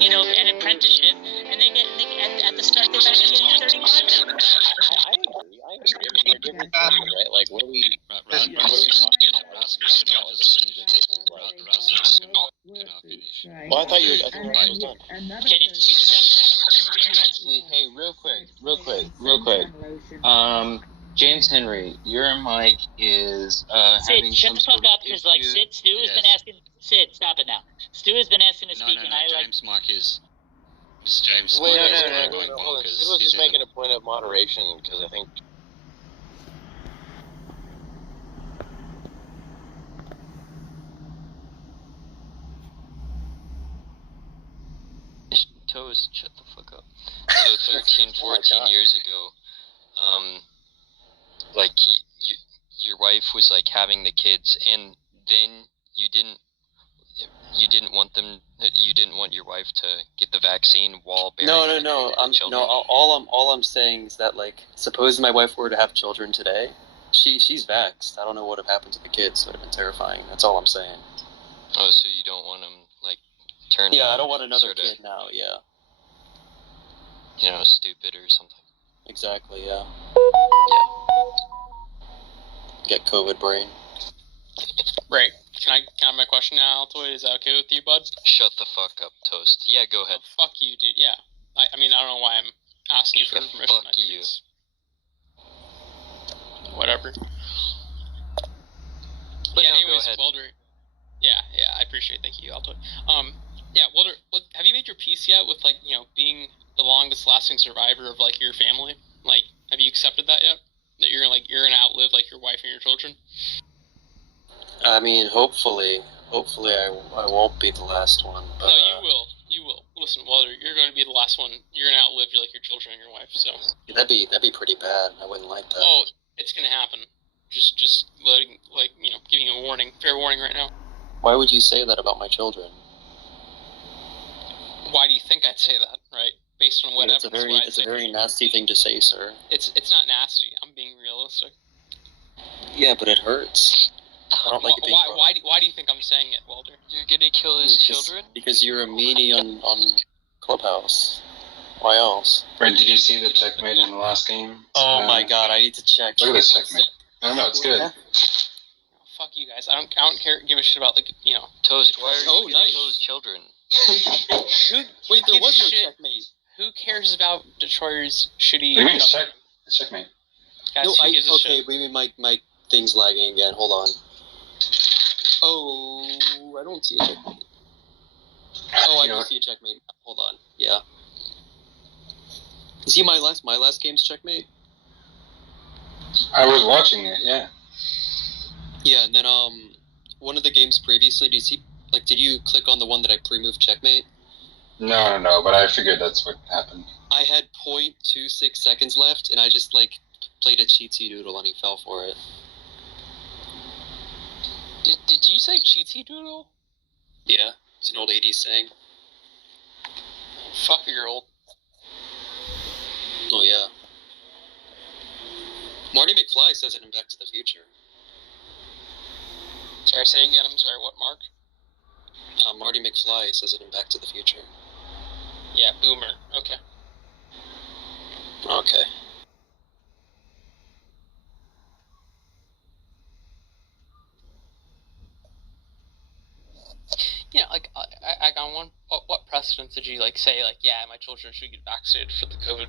an apprenticeship, and at the start they might be getting $35,000. I agree. I mean, they're different things, right? Like, what are we talking about? Well, I thought I was done. Can you teach them? Actually, hey, real quick. James Henry, your mic is having Sid, shut some the fuck sort of up, because Stu has been asking. Sid, stop it now. Stu has been asking to speak, and I like. James' mic is. James. Wait, no. Sid was just making a point of moderation because I think. Toast, shut the fuck up. So 13, 14 years ago, like your wife was like having the kids, and then you didn't want your wife to get the vaccine while bearing No. children? All I'm saying is that, like, suppose my wife were to have children today, she's vaxxed. I don't know what would have happened to the kids. It would have been terrifying. That's all I'm saying. Oh, so you don't want them like turned? Yeah, I don't want another kid now. Yeah. Stupid or something. Exactly. Yeah. Yeah. Get COVID brain. Right. Can I have my question now, Altoid? Is that okay with you, bud? Shut the fuck up, Toast. Yeah, go ahead. Oh, fuck you, dude. Yeah. I mean, I don't know why I'm asking you for permission. Fuck you. Whatever. But yeah, no, anyways, go ahead. Welder. Yeah, I appreciate it. Thank you, Altoid. Yeah, Welder, have you made your peace yet with, like, being the longest lasting survivor of, like, your family? Like, have you accepted that yet? That you're gonna outlive, like, your wife and your children? I mean, hopefully I won't be the last one. But, no, you will. You will. Listen, Welder, you're going to be the last one. You're going to outlive your children and your wife. So that'd be pretty bad. I wouldn't like that. Oh, it's going to happen. Just letting, giving you a warning, fair warning right now. Why would you say that about my children? Why do you think I'd say that? Right? Based on what evidence? It's a very nasty thing to say, sir. It's not nasty. I'm being realistic. Yeah, but it hurts. I don't like it being why do you think I'm saying it, Welder? You're gonna kill his children? Because you're a meanie on Clubhouse. Why else? Right, did you see the checkmate in the last game? Oh my god, I need to check. Look at this checkmate. No, it's good. Fuck you guys. I don't give a shit about, Toast, why are you gonna kill his children? Wait, there was no checkmate. Who cares about Detroiters' shitty... What do you mean, checkmate? Guys, no, gives a shit? Maybe my thing's lagging again. Hold on. Oh, I don't see a checkmate. Oh, I do see a checkmate. Hold on. Yeah. You see my last game's checkmate? I was watching it, yeah. Yeah, and then one of the games previously, did you click on the one that I pre-moved checkmate? No, but I figured that's what happened. I had 0.26 seconds left, and I just, played a cheatsy doodle, and he fell for it. Did you say cheatsy doodle? Yeah, it's an old 80s saying. Fuck, you're old. Oh, yeah. Marty McFly says it in Back to the Future. Sorry, say again. I'm sorry, what, Mark? Marty McFly says it in Back to the Future. Yeah, boomer. Okay. Okay. Yeah, I got one. What precedent did you, say, yeah, my children should get vaccinated for the COVID?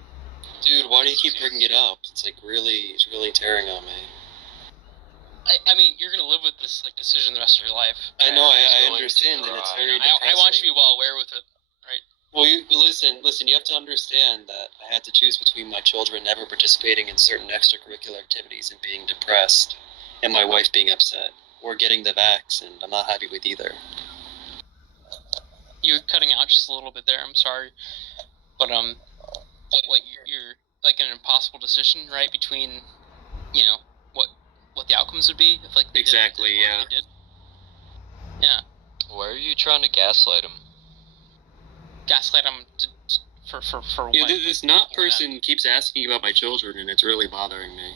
Dude, why do you keep bringing it up? It's, it's really tearing on me. I mean, you're going to live with this, decision the rest of your life. I know, I understand, and it's very depressing. I want you to be well aware with it, right? Well, listen, you have to understand that I had to choose between my children never participating in certain extracurricular activities and being depressed, and my wife being upset, or getting the vax, and I'm not happy with either. You were cutting out just a little bit there, I'm sorry. But, you're, in an impossible decision, right, between, what the outcomes would be, if, they exactly, did what they did. Yeah. Why are you trying to gaslight him? Gaslight him for yeah, what? This not person keeps asking about my children, and it's really bothering me.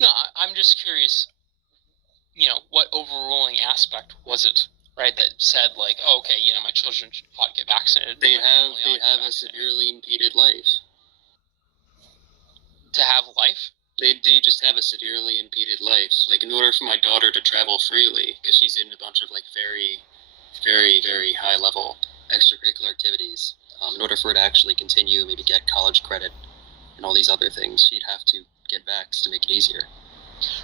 No, I'm just curious, what overruling aspect was it right, that said, like, oh, okay, you know, my children ought to get vaccinated. They my family ought to have get a vaccinated. severely impeded life. To have life? They just have a severely impeded life. Like, in order for my daughter to travel freely, because she's in a bunch of, like, very, very, very high-level extracurricular activities, in order for her to actually continue, maybe get college credit and all these other things, she'd have to get vaxxed to make it easier.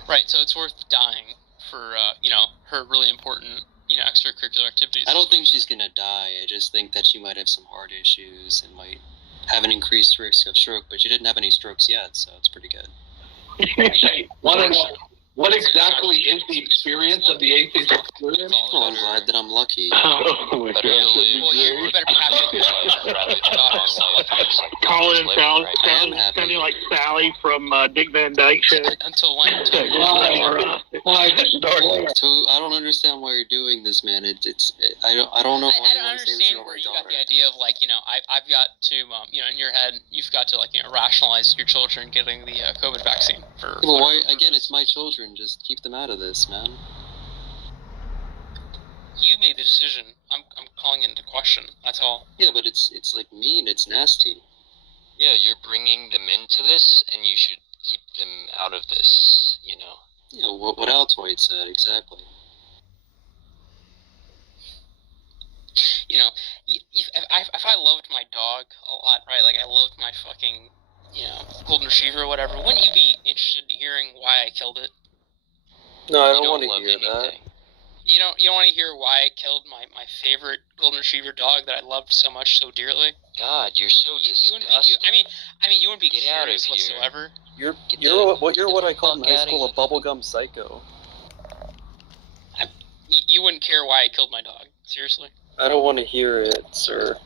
Right, so it's worth dying for, you know, her really important, you know, extracurricular activities. I don't think she's gonna die. I just think that she might have some heart issues and might have an increased risk of stroke, but she didn't have any strokes yet, so it's pretty good. What exactly is the experience of the atheist experience? Oh, I'm glad that I'm lucky. Oh my Better God. to live Well, you better be happy with Colin I am happy. sounding like Sally from Dick Van Dyke Show. Until when? So I don't understand why you're doing this, man. I don't know why I you don't want to say this understand about where my you daughter. got the idea of, like, you know, I've got to, you know, in your head, you've got to, like, you know, rationalize your children getting the COVID vaccine for. Well, why? Again, it's my children. Just keep them out of this, man. You made the decision. I'm calling it into question. That's all. Yeah, but it's like mean. It's nasty. Yeah, you're bringing them into this, and you should keep them out of this, you know. Yeah, what else White said, exactly. You know, if I loved my dog a lot, right? Like, I loved my fucking, you know, golden retriever or whatever. Wouldn't you be interested in hearing why I killed it? No, I You don't want to love hear that. anything. You don't want to hear why I killed my favorite golden retriever dog that I loved so much, so dearly? God, you're so You wouldn't be. disgusting. I mean, you wouldn't be Get out of curious here. whatsoever. You're Get what the I called in fuck high outta school a here. bubblegum psycho. You wouldn't care why I killed my dog. Seriously. I don't want to hear it, sir.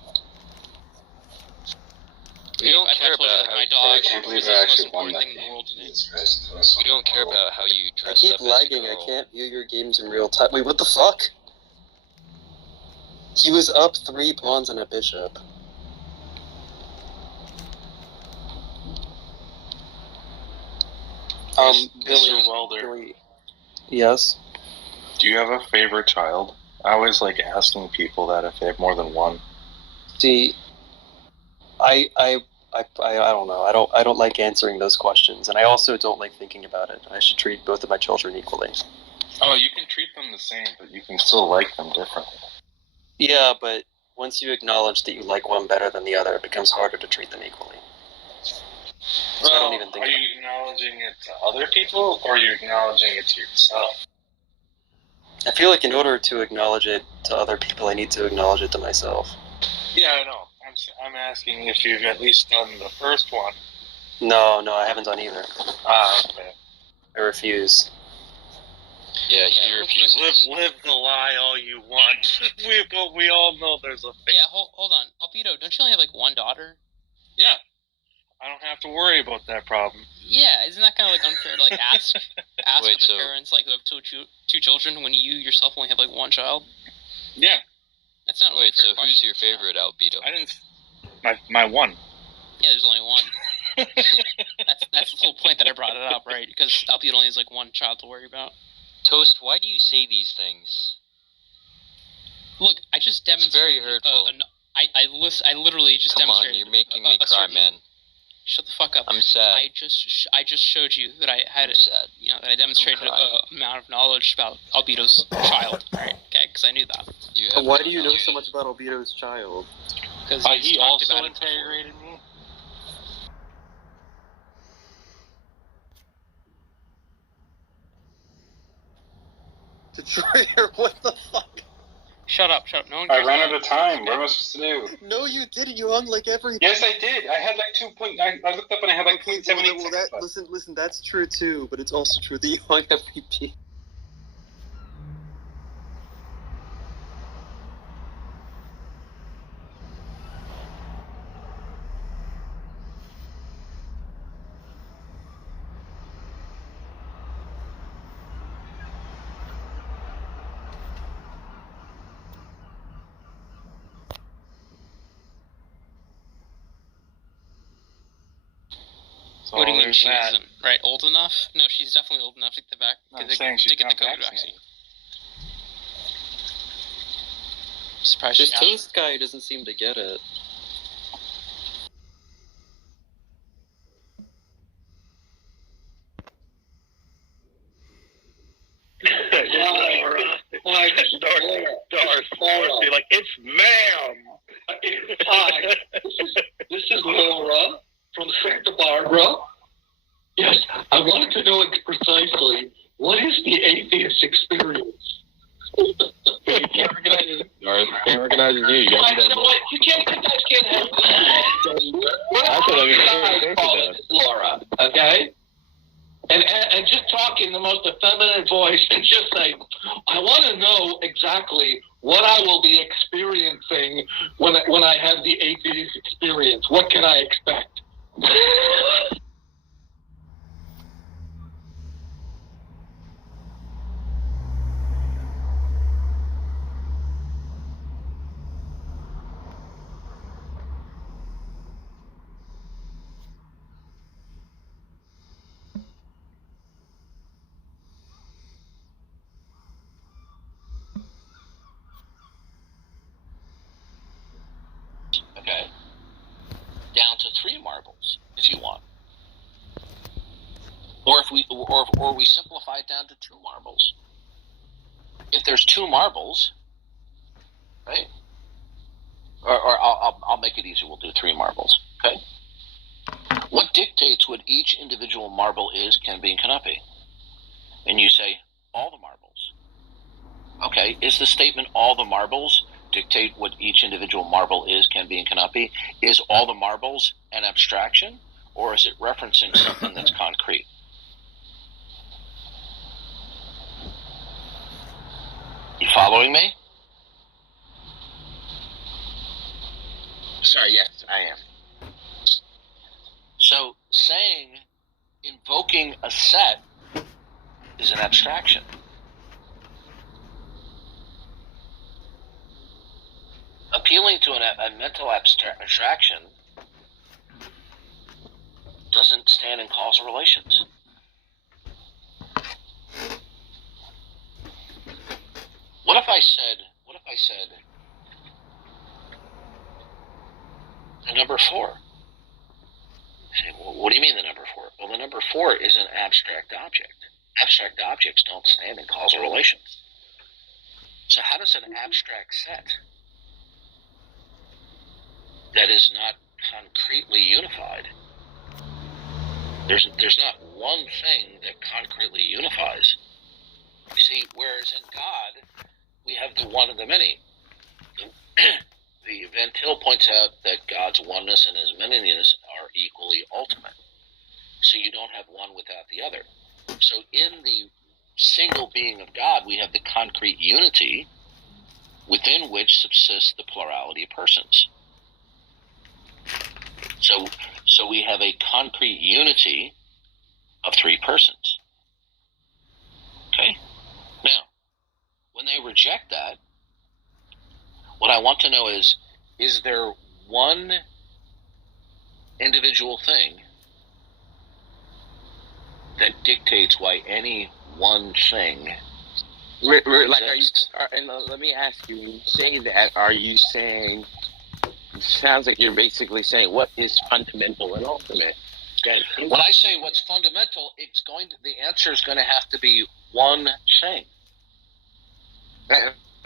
We don't I care told you about that how my you dog I can't believe was I the most actually won important that thing in the game. world to me. Jesus Christ, that was so We don't care horrible. about how you I dress keep up lagging. as a I girl. can't view your games in real time. Wait, what the fuck? He was up 3 pawns and a bishop. Mr. Welder, Billy. Yes. do you have a favorite child? I always like asking people that if they have more than one. See, I don't know. I don't like answering those questions, and I also don't like thinking about it. I should treat both of my children equally. Oh, you can treat them the same, but you can still like them differently. Yeah, but once you acknowledge that you like one better than the other, it becomes harder to treat them equally. So I don't even think Are you acknowledging it to other people, or are you acknowledging it to yourself? I feel like in order to acknowledge it to other people, I need to acknowledge it to myself. Yeah, I know. I'm asking if you've at least done the first one. No, I haven't done either. Ah, okay. I refuse. Yeah, he refuses. Live the lie all you want. we all know there's a fake. Yeah, hold on. Albedo, don't you only have, like, one daughter? Yeah. I don't have to worry about that problem. Yeah, isn't that kind of, like, unfair to, like, ask Wait, other parents, like, who have two children when you yourself only have, like, one child? Yeah. That's not really Wait, a fair so who's question. your favorite Albedo? I didn't. My one. Yeah, there's only one. That's the whole point that I brought it up, right? Because Albedo only has, like, one child to worry about. Toast, why do you say these things? Look, I just It's demonstrated. very hurtful. I literally just Come on, demonstrated. you're making me a cry, certain- man. Shut the fuck up. I'm sad. I just showed you that I had I'm sad. you know, that I demonstrated I'm crying. a amount of knowledge about Albedo's child, right? Okay, because I knew that. You have Why no do you know knowledge. so much about Albedo's child? Because He also integrated me. Destroyer, what the fuck? Shut up. No one I cares ran about out of time. What am I supposed to do? No, you didn't. You hung like everything. Yes, I did. I had like 2 point. I looked up and I had like Okay, 0.78 well, seconds that, left. listen, that's true too, but it's also true that you hung every piece. So What do you mean there's she that. isn't, right, old enough? No, she's definitely old enough to get I'm saying to she's get the not COVID vaccinated. vaccine. surprised This she asked. toast guy doesn't seem to get it. Doris, be like, it's ma'am. Hi, this is Laura from Santa Barbara. Yes, I wanted to know precisely what is the atheist experience. Can't recognize you. You I know it. You guys can't help that. That's what I mean. Laura, okay? And just talk in the most effeminate voice and just say, I want to know exactly what I will be experiencing when I have the atheist experience. What can I expect? Okay. Down to 3 marbles, if you want. Or we simplify it down to 2 marbles. If there's 2 marbles, right? Or I'll make it easy. We'll do 3 marbles. Okay. What dictates what each individual marble is, can be, and cannot be? And you say all the marbles. Okay. Is the statement all the marbles dictate what each individual marble is, can be, and cannot be? Is all the marbles an abstraction, or is it referencing something that's concrete? You following me? Sorry, yes, I am. So saying, invoking a set is an abstraction. Appealing to a mental abstraction doesn't stand in causal relations. What if I said the number 4? Say, well, what do you mean the number 4? Well, the number 4 is an abstract object. Abstract objects don't stand in causal relations. So how does an abstract set that is not concretely unified, there's not one thing that concretely unifies. You see, whereas in God, we have the one and the many. The Van Til points out that God's oneness and his manyness are equally ultimate. So you don't have one without the other. So in the single being of God, we have the concrete unity within which subsists the plurality of persons. So we have a concrete unity of 3 persons. Okay? Now, when they reject that, what I want to know is there one individual thing that dictates why any one thing exists? Let me ask you, when you say that, are you saying, it sounds like you're basically saying, what is fundamental and ultimate? When I say what's fundamental, the answer is going to have to be one thing.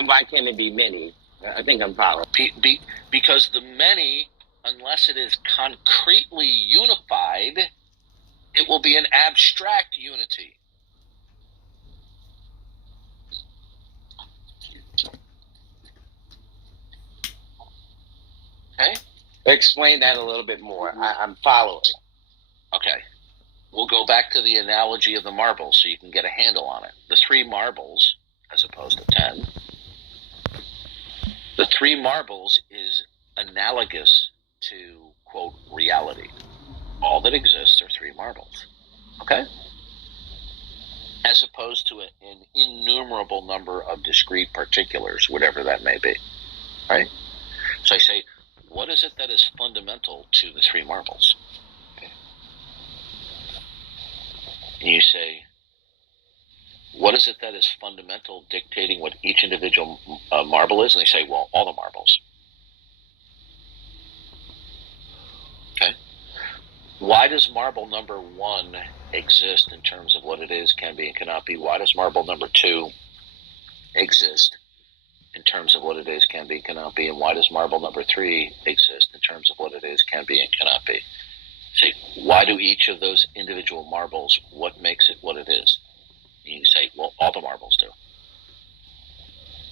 Why can't it be many? I think I'm following. Because the many, unless it is concretely unified, it will be an abstract unity. Okay? Explain that a little bit more. I'm following. Okay. We'll go back to the analogy of the marbles so you can get a handle on it. The 3 marbles, as opposed to 10, the 3 marbles is analogous to, quote, reality. All that exists are 3 marbles. Okay? As opposed to an innumerable number of discrete particulars, whatever that may be. Right? So I say, what is it that is fundamental to the 3 marbles? Okay. And you say, what is it that is fundamental dictating what each individual marble is? And they say, well, all the marbles. Okay. Why does marble number 1 exist in terms of what it is, can be, and cannot be? Why does marble number 2 exist in terms of what it is, can be, cannot be? And why does marble number 3 exist in terms of what it is, can be, and cannot be? See, why do each of those individual marbles, what makes it what it is? And you say, well, all the marbles do.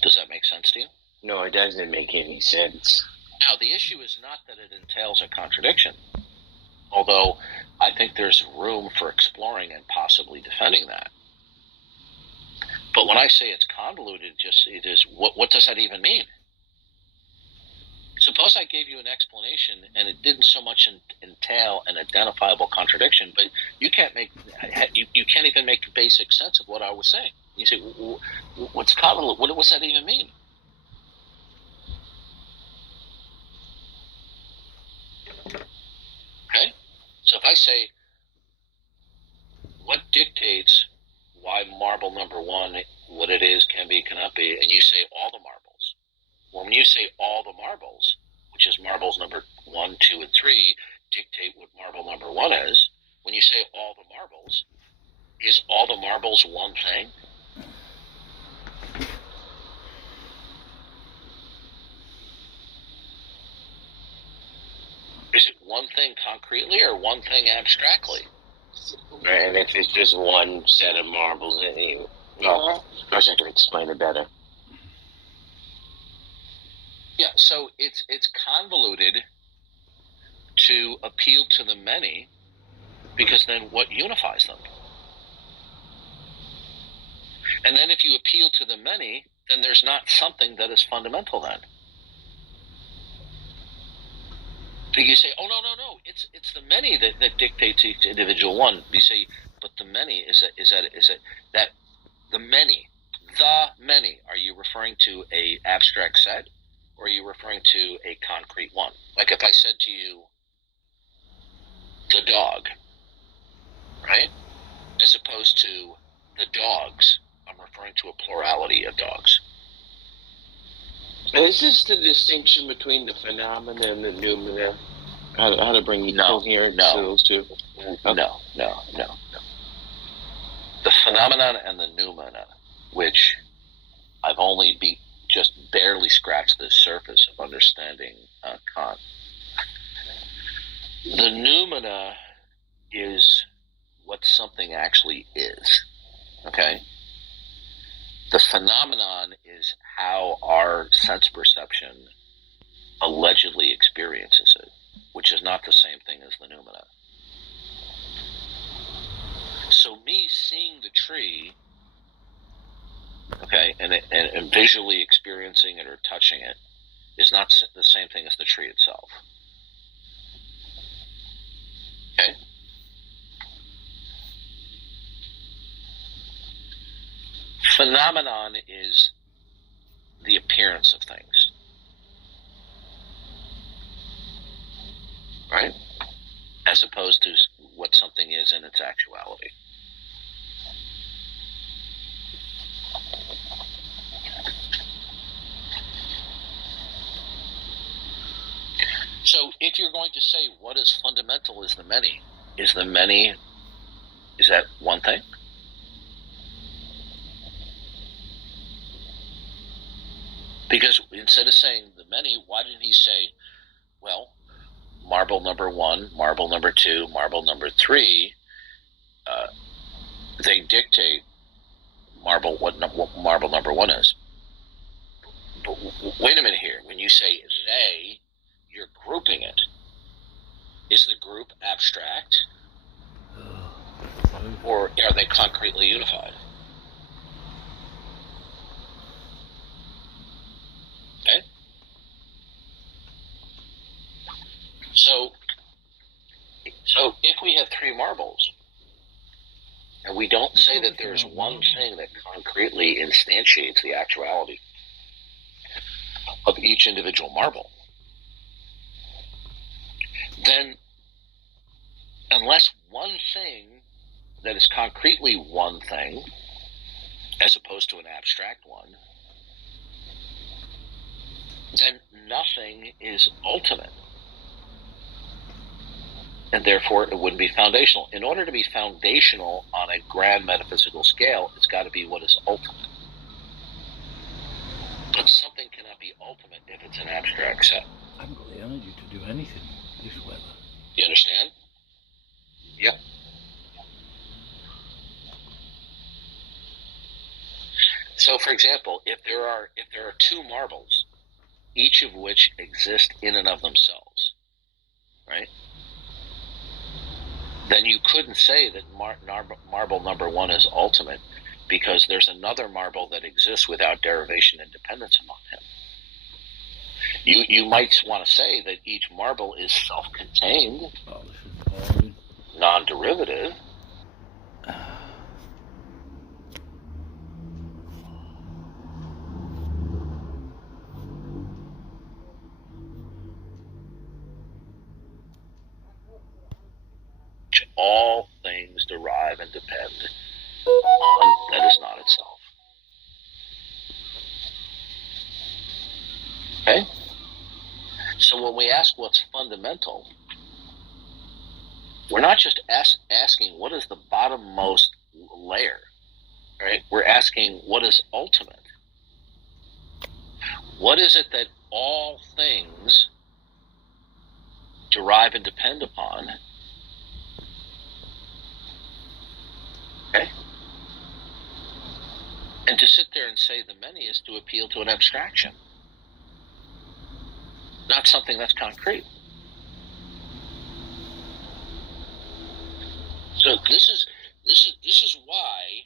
Does that make sense to you? No, it doesn't make any sense. Now, the issue is not that it entails a contradiction, although I think there's room for exploring and possibly defending that. But when I say it's convoluted, it is, what does that even mean? Suppose I gave you an explanation and it didn't so much entail an identifiable contradiction, but you can't even make basic sense of what I was saying. You say, what's convoluted? What does that even mean? Okay? So if I say, what dictates why marble number 1, what it is, can be, cannot be, and you say all the marbles. Well, when you say all the marbles, which is marbles number 1, 2, and 3, dictate what marble number 1 is, when you say all the marbles, is all the marbles one thing? Is it one thing concretely or one thing abstractly? And if it's just one set of marbles, well, I wish I could explain it better. Yeah, so it's convoluted to appeal to the many, because then what unifies them? And then if you appeal to the many, then there's not something that is fundamental then. So you say, oh, no, it's the many that dictates each individual one. You say, but the many is that the many. Are you referring to a abstract set, or are you referring to a concrete one? Like if I said to you, the dog, right? As opposed to the dogs, I'm referring to a plurality of dogs. Is this the distinction between the phenomena and the noumena? How to bring coherence to those two? No. The phenomenon and the noumena, which I've only just barely scratched the surface of understanding Kant. The noumena is what something actually is, okay? The phenomenon is how our sense perception allegedly experiences it, which is not the same thing as the noumena. So me seeing the tree, okay, and visually experiencing it or touching it is not the same thing as the tree itself. Okay? Phenomenon is the appearance of things. Right? As opposed to what something is in its actuality. So if you're going to say what is fundamental is the many, is that one thing? Because instead of saying the many, why didn't he say, well, marble number 1, marble number 2, marble number 3, they dictate what marble number 1 is. But wait a minute here. When you say they, you're grouping it. Is the group abstract? Or are they concretely unified? Okay? So if we have 3 marbles, and we don't say that there's one thing that concretely instantiates the actuality of each individual marble, then unless one thing that is concretely one thing as opposed to an abstract one, then nothing is ultimate. And therefore, it wouldn't be foundational. In order to be foundational on a grand metaphysical scale, it's got to be what is ultimate. But something cannot be ultimate if it's an abstract set. I haven't got the energy to do anything this weather. You understand? Yep. So, for example, if there are two marbles, each of which exist in and of themselves, right? Then you couldn't say that marble number one is ultimate, because there's another marble that exists without derivation and dependence upon him. You might want to say that each marble is self-contained, non-derivative. All things derive and depend on that is not itself. Okay? So when we ask what's fundamental, we're not just asking what is the bottommost layer, right? We're asking what is ultimate. What is it that all things derive and depend upon? Okay? And to sit there and say the many is to appeal to an abstraction, not something that's concrete. So this is why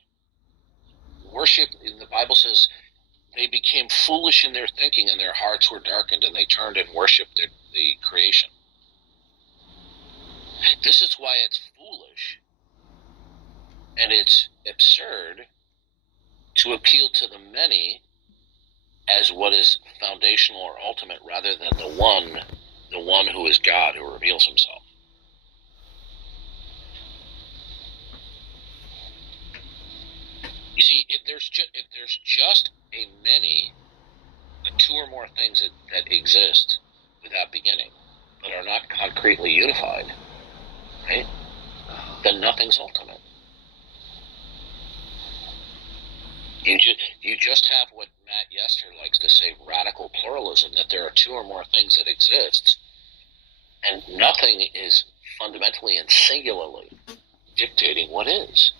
worship in the Bible says they became foolish in their thinking and their hearts were darkened, and they turned and worshipped the creation. This is why it's foolish and it's absurd to appeal to the many as what is foundational or ultimate, rather than the one who is God, who reveals himself. You see, if there's just a many, two or more things that exist without beginning, but are not concretely unified, right? Then nothing's ultimate. You just have what Matt Yester likes to say, radical pluralism, that there are two or more things that exist, and nothing is fundamentally and singularly dictating what is.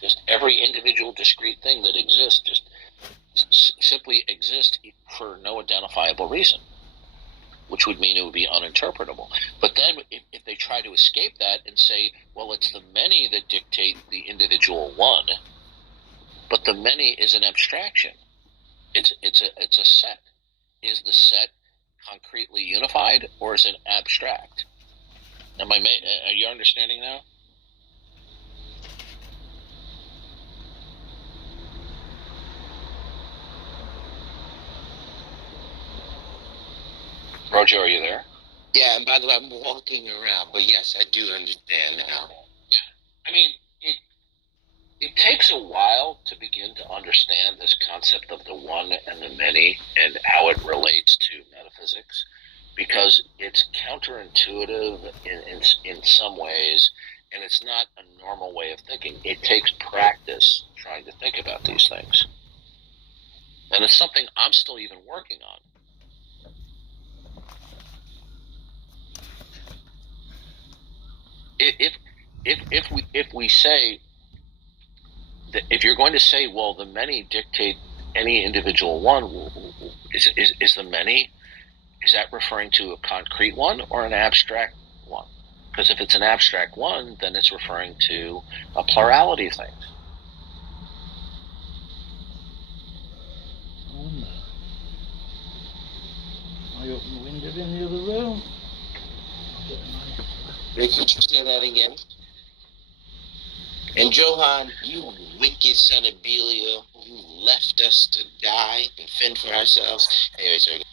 Just every individual discrete thing that exists just simply exists for no identifiable reason, which would mean it would be uninterpretable. But then if they try to escape that and say, well, it's the many that dictate the individual one, but the many is an abstraction. It's a set. Is the set concretely unified, or is it abstract? Are you understanding now? Roger, are you there? Yeah, and by the way, I'm walking around, but yes, I do understand now. I mean, it takes a while to begin to understand this concept of the one and the many and how it relates to metaphysics, because it's counterintuitive in some ways, and it's not a normal way of thinking. It takes practice trying to think about these things. And it's something I'm still even working on. If we say that, if you're going to say, well, the many dictate any individual one, is the many, is that referring to a concrete one or an abstract one? Because if it's an abstract one, then it's referring to a plurality of things. I wonder. I open the window in the other room. Rick, could you say that again? And Johan, you wicked son of Belial, you left us to die and fend for ourselves. Anyway, sorry.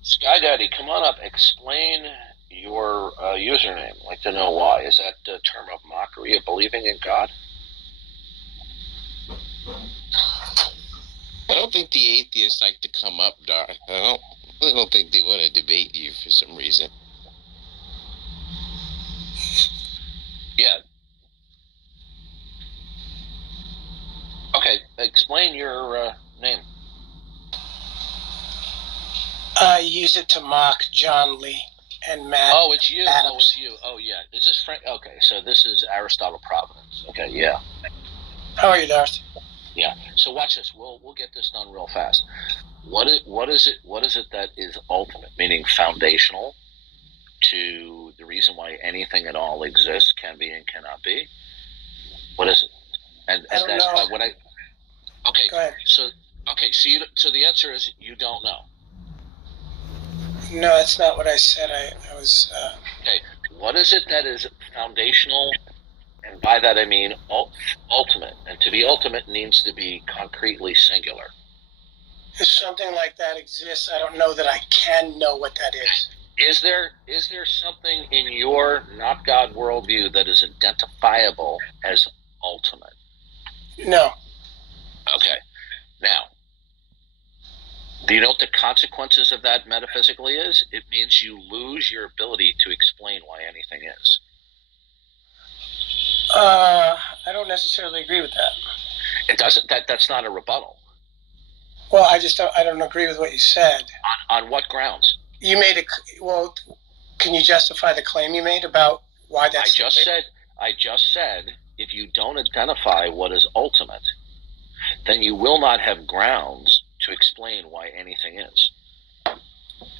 Sky Daddy, come on up. Explain your username. I'd like to know why. Is that a term of mockery of believing in God? I don't think the atheists like to come up, Doc. I don't think they want to debate you for some reason. Yeah. Okay, explain your name. I use it to mock John Lee and Matt. Oh, it's you. Adams. Oh, it's you. Oh, yeah. Is this Frank? Okay, so this is Aristotle Providence. Okay, yeah. How are you, Darth? Yeah. So watch this. We'll get this done real fast. What is it that is ultimate, meaning foundational to the reason why anything at all exists, can be and cannot be? What is it? And I don't that's know. what I. Okay. Go ahead. So so the answer is you don't know. No, that's not what I said. I was. Okay. What is it that is foundational? And by that I mean ultimate. And to be ultimate means to be concretely singular. If something like that exists, I don't know that I can know what that is. Is there something in your not God worldview that is identifiable as ultimate? No. Okay. Now, do you know what the consequences of that metaphysically is? It means you lose your ability to explain why anything is. I don't necessarily agree with that. It doesn't. That's not a rebuttal. Well, I don't agree with what you said. On what grounds? You made well. Can you justify the claim you made about why that's? I just said, if you don't identify what is ultimate, then you will not have grounds to explain why anything is.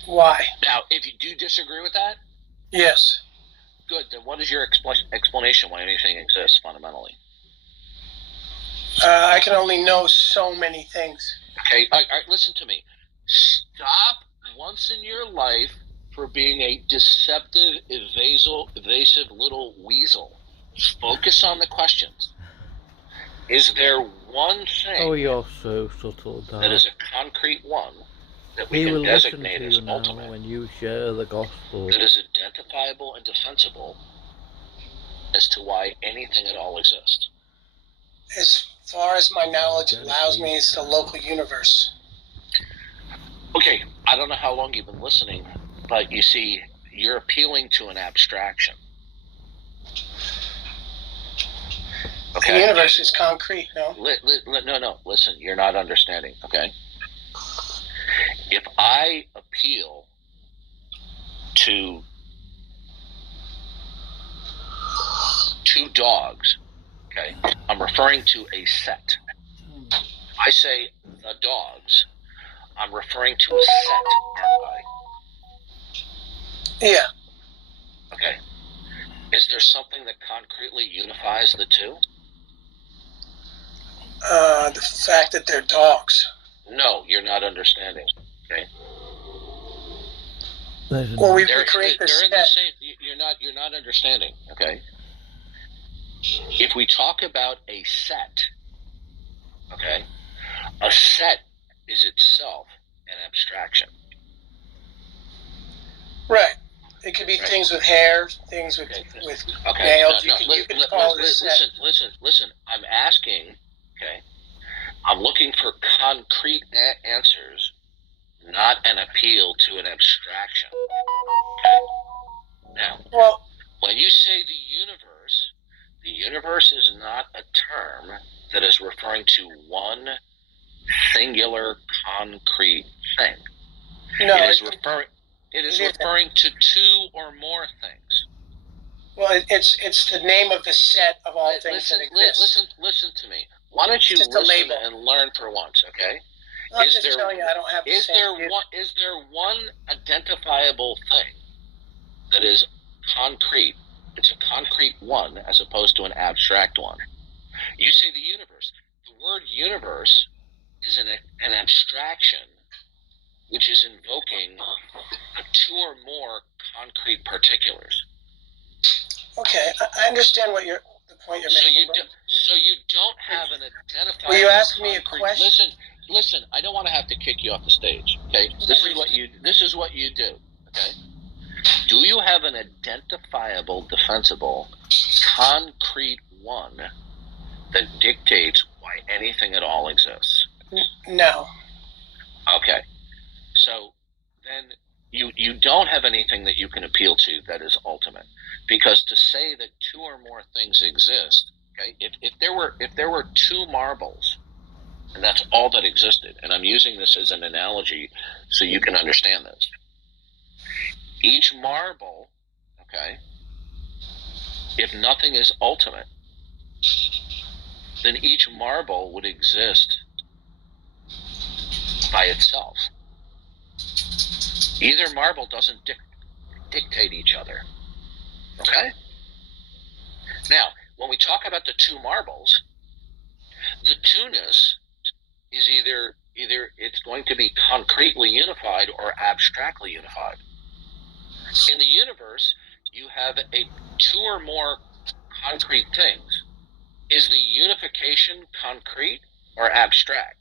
Why? Now, if you do disagree with that, yes. Good. Then what is your explanation why anything exists fundamentally? I can only know so many things. Okay. All right, listen to me. Stop once in your life for being a deceptive, evasive little weasel. Focus on the questions. Is there one thing Oh, you're so subtle, that Dad. is a concrete one that we He can will listen to designate you as now ultimate, when you share the gospel. that is identifiable and defensible as to why anything at all exists? As far as my knowledge allows me, it's the local universe. Okay, I don't know how long you've been listening, but you see, you're appealing to an abstraction. Okay. The universe is concrete, no? No. Listen, you're not understanding, okay? If I appeal to two dogs, okay, I'm referring to a set. If I say the dogs, I'm referring to a set, aren't I? Yeah. Okay. Is there something that concretely unifies the two? The fact that they're dogs. No, you're not understanding. Okay. Well, we create the they're in the set. same. You're not understanding. Okay. If we talk about a set, okay, a set is itself an abstraction. Right. It could be Right. things with hair, things with Okay. nails. No, You can call it a set. Listen. I'm asking. Okay. I'm looking for concrete answers, not an appeal to an abstraction. Okay. Now, Well, when you say the universe is not a term that is referring to one singular concrete thing. no. It is referring to two or more things. Well, it's the name of the set of all things that exist. Listen to me. Why don't you Just a listen label. and learn for once, okay? I'm just telling you, I don't have the Is same there view. one identifiable thing that is concrete? It's a concrete one as opposed to an abstract one. You say the universe. The word universe is an abstraction which is invoking two or more concrete particulars. Okay, I understand what the point you're making. So you don't have an identifiable. Will you ask me a concrete- question? Listen. I don't want to have to kick you off the stage. Okay, this is what you do. Okay, Do you have an identifiable, defensible, concrete one that dictates why anything at all exists? No. Okay. So then you don't have anything that you can appeal to that is ultimate. Because to say that two or more things exist, okay, if there were two marbles, and that's all that existed, and I'm using this as an analogy so you can understand this. Each marble, okay, if nothing is ultimate, then each marble would exist by itself. Either marble doesn't dictate each other. Okay? Now, when we talk about the two marbles, the two-ness is either it's going to be concretely unified or abstractly unified. In the universe, you have two or more concrete things. Is the unification concrete or abstract?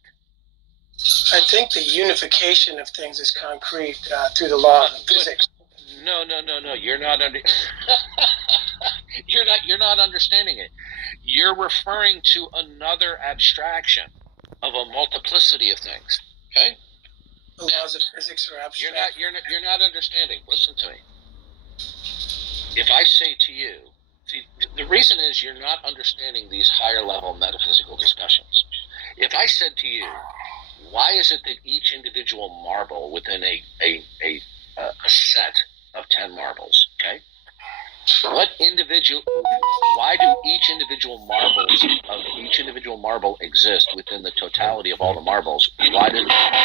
I think the unification of things is concrete through the law of physics. No. You're not you're not understanding it. You're referring to another abstraction of a multiplicity of things. Okay? The laws of physics are abstract. You're not understanding. Listen to me. If I say to you, see, the reason is you're not understanding these higher level metaphysical discussions. If I said to you, why is it that each individual marble within a set of 10 marbles, okay? Why do each individual marble exist within the totality of all the marbles? Why do marbles?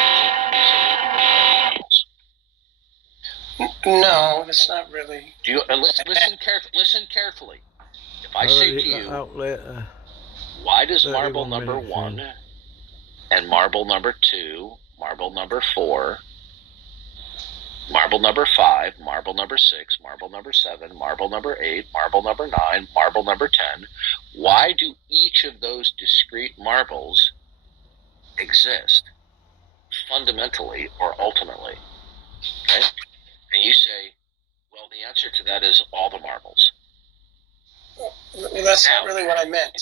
No, that's not really. Do you listen carefully? If I say to you, why does marble number 1 and marble number 2, marble number 4, marble number 5, marble number 6, marble number 7, marble number 8, marble number 9, marble number 10, why do each of those discrete marbles exist fundamentally or ultimately? Okay? And you say, well, the answer to that is all the marbles. Well, that's not really what I meant.